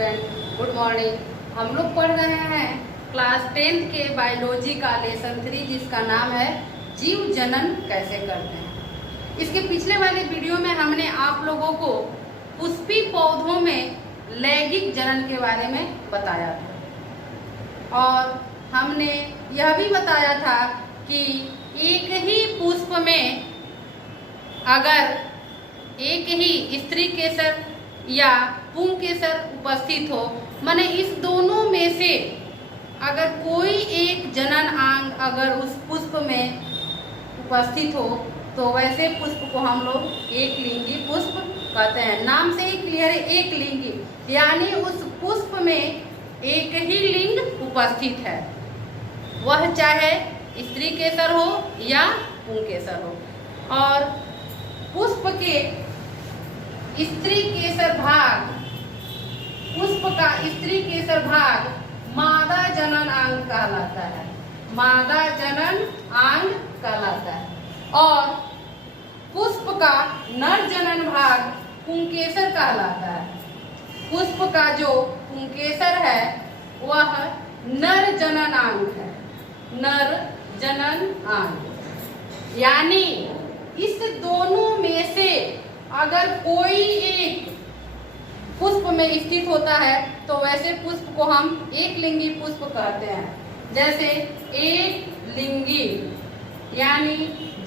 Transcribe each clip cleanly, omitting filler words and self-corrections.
Student, good morning. हम लोग पढ़ रहे हैं क्लास 10 के बायोलॉजी का लेसन 3 जिसका नाम है जीव जनन कैसे करते हैं। इसके पिछले वाले वीडियो में हमने आप लोगों को पुष्पी पौधों में लैंगिक जनन के बारे में बताया था और हमने यह भी बताया था कि एक ही पुष्प में अगर एक ही स्त्री केसर या पुंकेसर उपस्थित हो, माने इस दोनों में से अगर कोई एक जनन अंग अगर उस पुष्प में उपस्थित हो तो वैसे पुष्प को हम लोग एक लिंगी पुष्प कहते हैं। नाम से ही क्लियर है, एक लिंगी यानी उस पुष्प में एक ही लिंग उपस्थित है, वह चाहे स्त्री केसर हो या पुंकेसर हो। और पुष्प के स्त्री केसर भाग, पुष्प का स्त्री केसर भाग मादा जनन अंग कहलाता है, मादा जनन अंग कहलाता है। और पुष्प का नर जनन भाग पुंकेसर कहलाता है। पुष्प का जो पुंकेसर है वह नर जनन अंग है, नर जनन अंग। यानी इस दोनों में से अगर कोई एक पुष्प में स्थित होता है तो वैसे पुष्प को हम एक लिंगी पुष्प कहते हैं। जैसे एक लिंगी यानी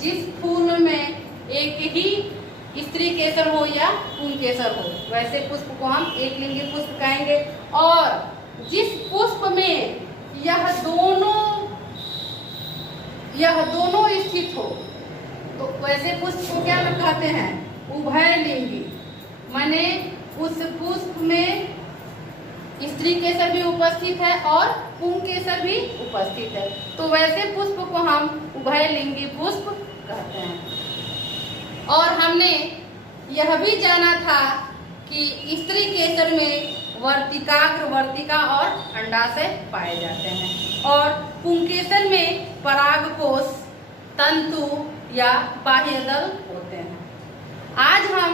जिस फूल में एक ही स्त्री केसर हो या पुंकेसर हो, वैसे पुष्प को हम एक लिंगी पुष्प कहेंगे। और जिस पुष्प में यह दोनों स्थित हो तो वैसे पुष्प को क्या कहते हैं, उभय लिंगी। माने उस पुष्प में स्त्री केसर भी उपस्थित है और पुंकेसर भी उपस्थित है, तो वैसे पुष्प को हम उभय लिंगी पुष्प कहते हैं। और हमने यह भी जाना था कि स्त्री केसर में वर्तिकाग्र, वर्तिका और अंडाशय पाए जाते हैं और पुंकेसर में परागकोश, तंतु या बाह्यदल होते हैं। आज हम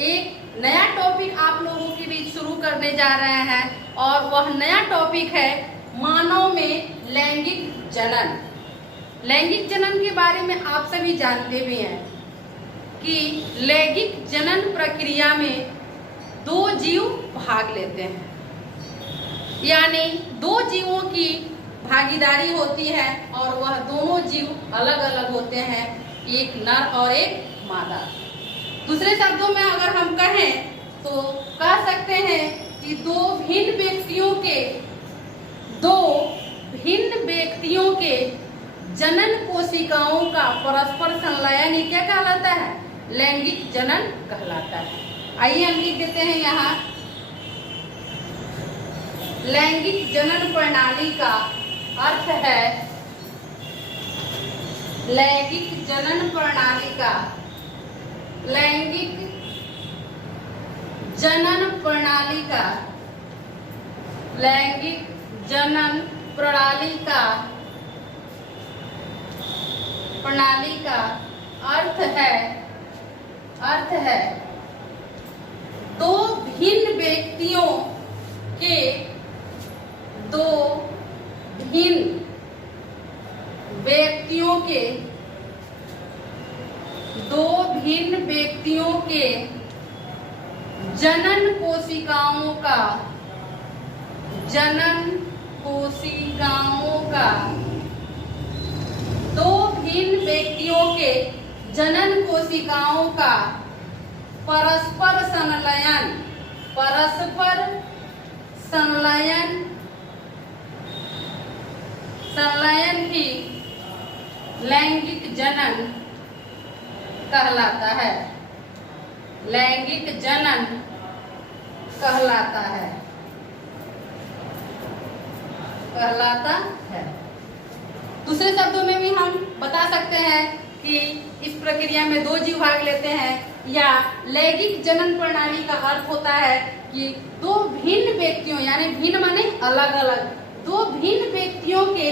एक नया टॉपिक आप लोगों के बीच शुरू करने जा रहे हैं और वह नया टॉपिक है मानव में लैंगिक जनन। लैंगिक जनन के बारे में आप सभी जानते भी हैं कि लैंगिक जनन प्रक्रिया में दो जीव भाग लेते हैं, यानी दो जीवों की भागीदारी होती है और वह दोनों जीव अलग अलग होते हैं, एक नर और एक मादा। दूसरे शब्दों में अगर हम कहें तो कह सकते हैं कि दो भिन्न व्यक्तियों के जनन कोशिकाओं का परस्पर संलयन ही क्या कहलाता है, लैंगिक जनन कहलाता है। आइए हम लिख देते हैं यहाँ, लैंगिक जनन प्रणाली का अर्थ है, लैंगिक जनन प्रणाली का, लैंगिक जनन प्रणाली का, लैंगिक जनन प्रणाली का अर्थ है दो भिन्न व्यक्तियों के जनन कोशिकाओं का दो भिन्न व्यक्तियों के जनन कोशिकाओं का परस्पर संलयन ही लैंगिक जनन कहलाता है, लैंगिक जनन कहलाता है। दूसरे शब्दों में भी हम बता सकते हैं कि इस प्रक्रिया में दो जीव भाग लेते हैं, या लैंगिक जनन प्रणाली का अर्थ होता है कि दो भिन्न व्यक्तियों, यानी भिन्न माने अलग अलग, दो भिन्न व्यक्तियों के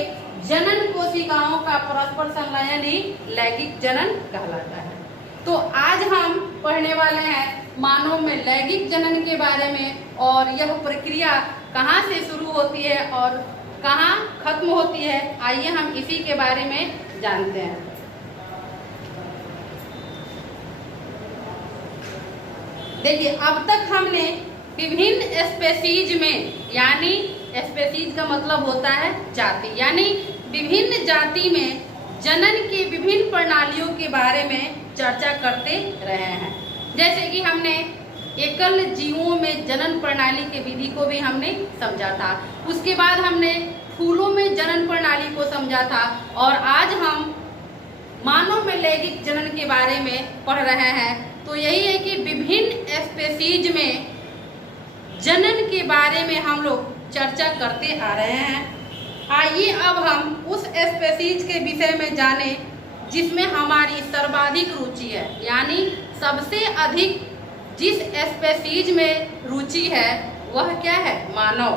जनन कोशिकाओं का परस्पर संलयन ही लैंगिक जनन कहलाता है। तो आज हम पढ़ने वाले हैं मानव में लैंगिक जनन के बारे में और यह प्रक्रिया कहाँ से शुरू होती है और कहाँ खत्म होती है, आइए हम इसी के बारे में जानते हैं। देखिए, अब तक हमने विभिन्न स्पेसीज में, यानी स्पेसीज का मतलब होता है जाति, यानी विभिन्न जाति में जनन के विभिन्न प्रणालियों के बारे में चर्चा करते रहे हैं। जैसे कि हमने एकल जीवों में जनन प्रणाली के विधि को भी हमने समझा था, उसके बाद हमने फूलों में जनन प्रणाली को समझा था, और आज हम मानव में लैंगिक जनन के बारे में पढ़ रहे हैं। तो यही है कि विभिन्न स्पेसीज में जनन के बारे में हम लोग चर्चा करते आ रहे हैं। आइए अब हम उस स्पेसीज के विषय में जानें जिसमें हमारी सर्वाधिक रुचि है, यानी सबसे अधिक जिस स्पेसीज में रुचि है वह क्या है? मानव।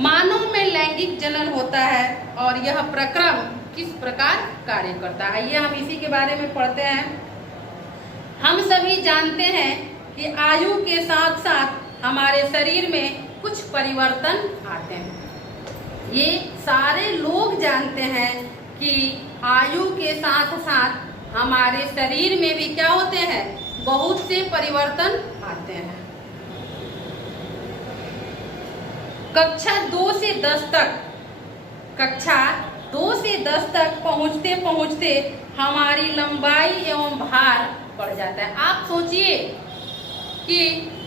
मानव में लैंगिक जनन होता है और यह प्रक्रम किस प्रकार कार्य करता है, आइए हम इसी के बारे में पढ़ते हैं। हम सभी जानते हैं कि आयु के साथ साथ हमारे शरीर में कुछ परिवर्तन आते हैं। ये सारे लोग जानते हैं कि आयु के साथ साथ हमारे शरीर में भी क्या होते हैं? बहुत से परिवर्तन आते हैं। कक्षा 2 से 10 तक पहुंचते पहुंचते हमारी लंबाई एवं भार बढ़ जाता है। आप सोचिए कि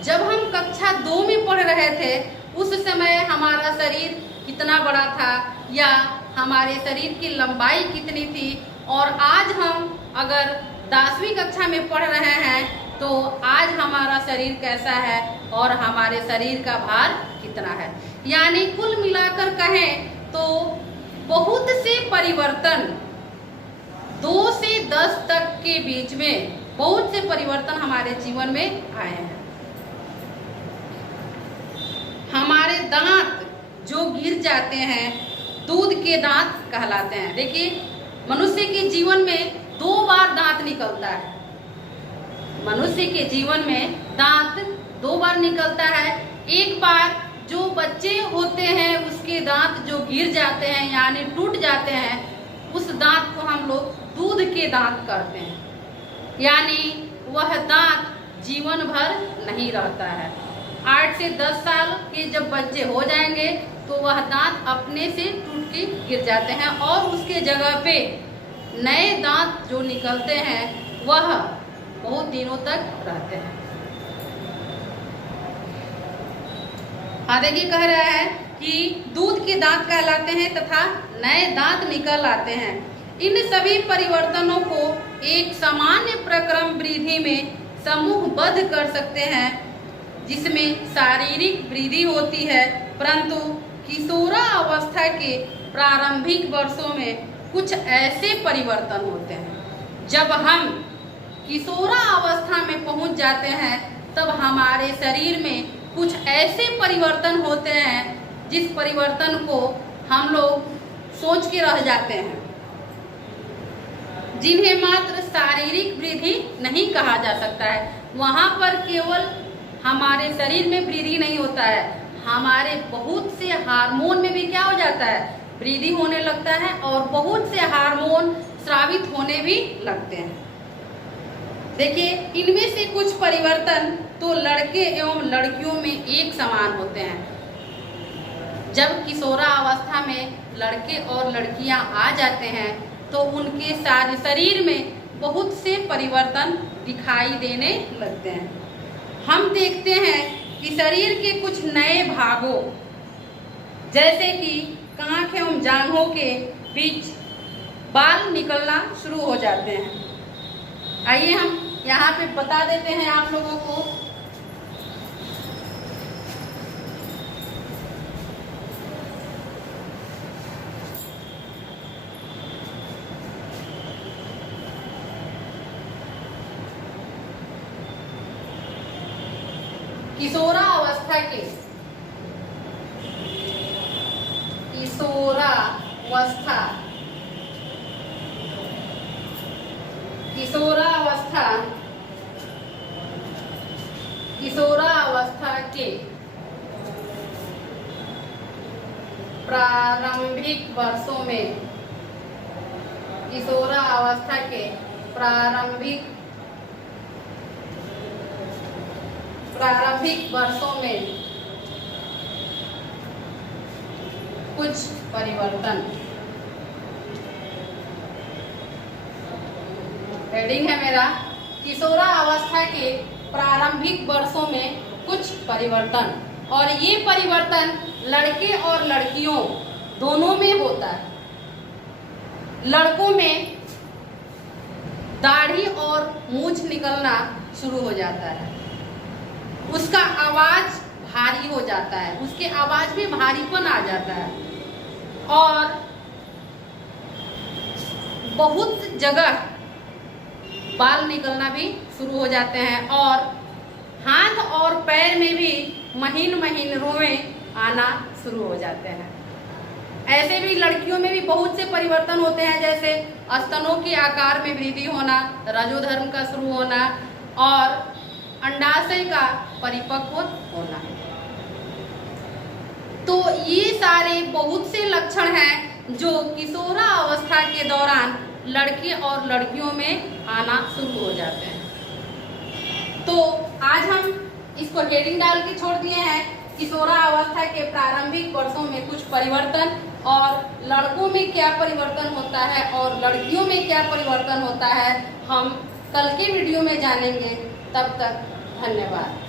जब हम कक्षा 2 में पढ़ रहे थे उस समय हमारा शरीर कितना बड़ा था या हमारे शरीर की लंबाई कितनी थी, और आज हम अगर 10वीं कक्षा में पढ़ रहे हैं तो आज हमारा शरीर कैसा है और हमारे शरीर का भार कितना है। यानी कुल मिलाकर कहें तो बहुत से परिवर्तन 2 से 10 तक के बीच में बहुत से परिवर्तन हमारे जीवन में आए हैं। हमारे दांत जो गिर जाते हैं दूध के दांत कहलाते हैं। देखिए, मनुष्य के जीवन में 2 बार दांत निकलता है। मनुष्य के जीवन में दांत 2 बार निकलता है। एक बार जो बच्चे होते हैं उसके दांत जो गिर जाते हैं यानी टूट जाते हैं, उस दांत को हम लोग दूध के दांत कहते हैं, यानी वह दांत जीवन भर नहीं रहता है। 8 से 10 साल के जब बच्चे हो जाएंगे तो वह दांत अपने से टूट के गिर जाते हैं और उसके जगह पे नए दांत जो निकलते हैं वह बहुत दिनों तक रहते हैं। हाँ, देखिए, कह रहा है कि दूध के दांत कहलाते हैं तथा नए दांत निकल आते हैं। इन सभी परिवर्तनों को एक सामान्य प्रक्रम वृद्धि में समूहबद्ध कर सकते हैं, जिसमें शारीरिक वृद्धि होती है, परंतु किशोरावस्था के प्रारंभिक वर्षों में कुछ ऐसे परिवर्तन होते हैं। जब हम किशोरावस्था में पहुंच जाते हैं तब हमारे शरीर में कुछ ऐसे परिवर्तन होते हैं जिस परिवर्तन को हम लोग सोच के रह जाते हैं, जिन्हें मात्र शारीरिक वृद्धि नहीं कहा जा सकता है। वहाँ पर केवल हमारे शरीर में वृद्धि नहीं होता है, हमारे बहुत से हार्मोन में भी क्या हो जाता है? वृद्धि होने लगता है, और बहुत से हार्मोन स्रावित होने भी लगते हैं। देखिए, इनमें से कुछ परिवर्तन तो लड़के एवं लड़कियों में एक समान होते हैं। जब किशोरावस्था में लड़के और लड़कियां आ जाते हैं तो उनके सारे शरीर में बहुत से परिवर्तन दिखाई देने लगते हैं। हम देखते हैं कि शरीर के कुछ नए भागों जैसे कि कांख एवं जांघों के बीच बाल निकलना शुरू हो जाते हैं। आइए हम यहाँ पे बता देते हैं आप लोगों को। किशोरावस्था किशोरावस्था के प्रारंभिक वर्षों में, किशोरावस्था के प्रारंभिक वर्षों में कुछ परिवर्तन। हेडिंग है मेरा किशोरावस्था के प्रारंभिक वर्षों में कुछ परिवर्तन। और ये परिवर्तन लड़के और लड़कियों दोनों में होता है। लड़कों में दाढ़ी और मूंछ निकलना शुरू हो जाता है, उसका आवाज भारी हो जाता है, उसके आवाज में भारीपन आ जाता है और बहुत जगह बाल निकलना भी शुरू हो जाते हैं और हाथ और पैर में भी महीन महीन रोएं आना शुरू हो जाते हैं। ऐसे भी लड़कियों में भी बहुत से परिवर्तन होते हैं, जैसे स्तनों के आकार में वृद्धि होना, रजोधर्म का शुरू होना और अंडाशय का परिपक्व होना। तो ये सारे बहुत से लक्षण हैं जो किशोरावस्था के दौरान लड़के और लड़कियों में आना शुरू हो जाते हैं। तो आज हम इसको हेडिंग डाल के छोड़ दिए हैं, किशोरावस्था के प्रारंभिक वर्षों में कुछ परिवर्तन, और लड़कों में क्या परिवर्तन होता है और लड़कियों में क्या परिवर्तन होता है हम कल के वीडियो में जानेंगे। तब तक धन्यवाद।